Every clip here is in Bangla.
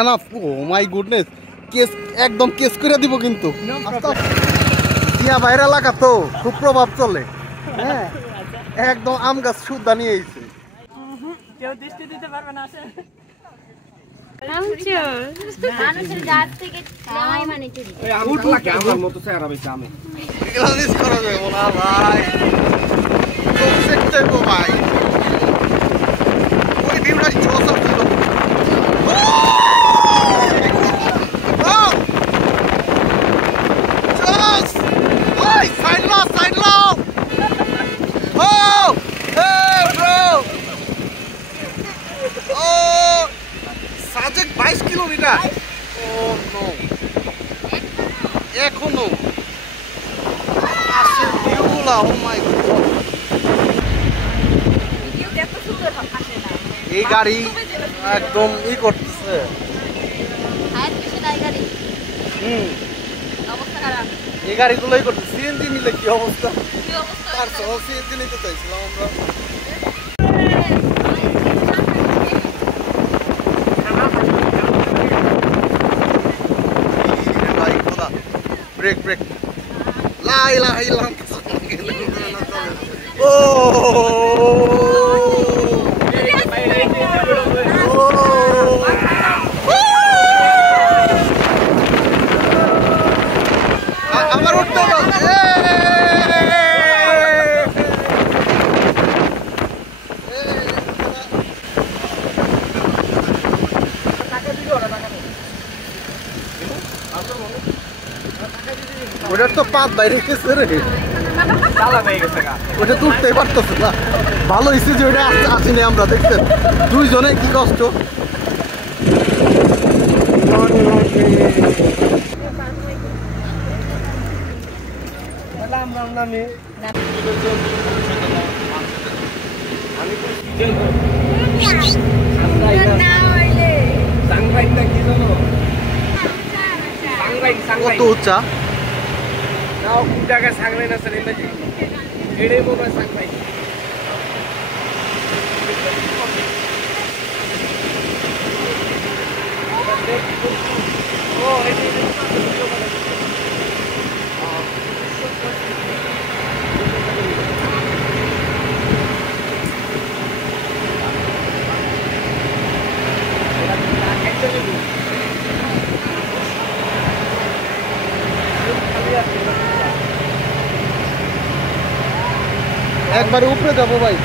Enough. Oh my goodness, case একদম কেস করে দিব কিন্তু। দিয়া বাইরে এলাকা তো খুব প্রভাব চলে। হ্যাঁ একদম আম গাছ সুদ্ধা নিয়ে এসেছে। কেউ দৃষ্টি দিতে পারবে না। আসে মানুষের গাছ থেকে নেওয়াই মানে চুরি। আমার মতো চেহারা বেশি আমি এগুলো মিস করা যাবে না ভাই, খুব দেখতে গো ভাই। ওই ভিউটা জোসা ছিল। জোস ওই সাইড লো সাইড লো। ও হে ব্রো। ও সাজেক 22 কিলোমিটার। ও নো এখনো আসে ভিউলা। ও মাই গড, এই গাড়ি একদম ই করতেছে। এই গাড়িগুলোই করতে। সিএনজি নিলে কি অবস্থা? তার সহ সিএনজি নিতে চাইছিলাম আমরা। ভাই খোদা, ব্রেক ব্রেক লাই লাই লাম। ও আমার উঠতে ওটার তো পাত বাইরে গেছে রে, ওটা তো উঠতেই পারতেছে না। ভালো হয়েছে যে ওটা আসিনি আমরা, দেখছেন দুইজনে কি কষ্ট। কত উচ্চা একবারে উপরে যাবো ভাই।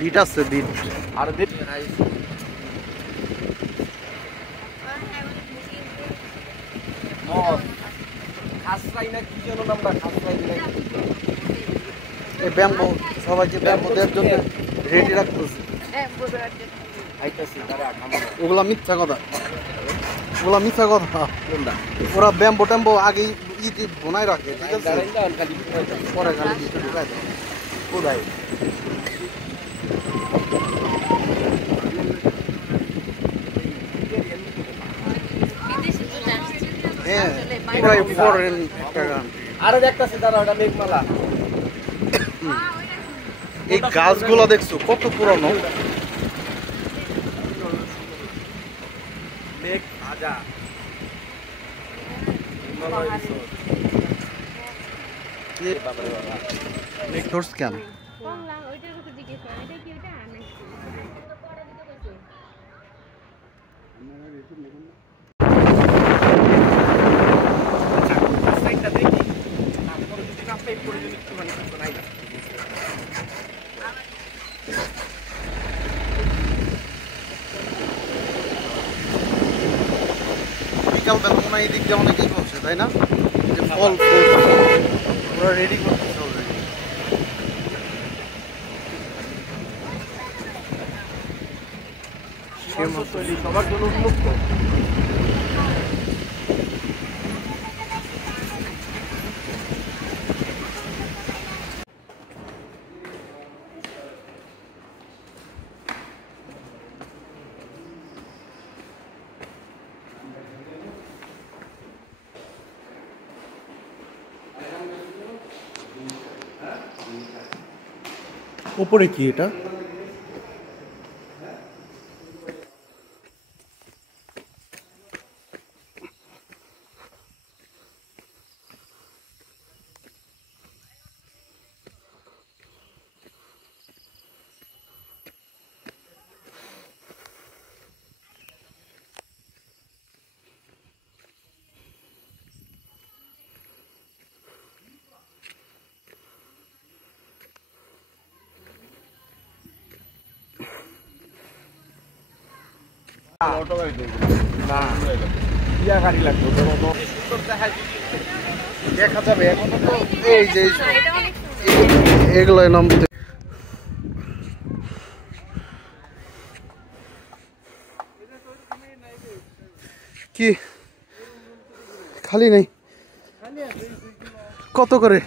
বিট আছে বিট আর বিট ব্যাম্বো সবাইকে ব্যাম্বো দেওয়ার জন্য রেডি রাখতেছে। ওগুলা মিথ্যা কথা, ওগুলা মিথ্যা কথা। ওরা ব্যাম্বো ট্যাম্বো আগে ইটি বোনাই রাখে, ঠিক আছে, পরে খালি ঢুকাই দেয় কোথায়। হ্যাঁ পুরাই ফরেন একটা গান। আরে দেখতেছি দাঁড়া, ওটা মেঘমালা। এই গাছগুলো দেখছো কত পুরনো। মেঘ ভাজা কেন বিকাল বেলা মনে হয় এই দিক দিয়ে অনেকেই করছে তাই না, যে ফল ওরা রেডি করতেছে অলরেডি। শৈলী সবার জন্য উন্মুক্ত। উপরে কি এটা? দেখা যাবে এখন তো এই যে এগুলো নামতে কি খালি নেই কত করে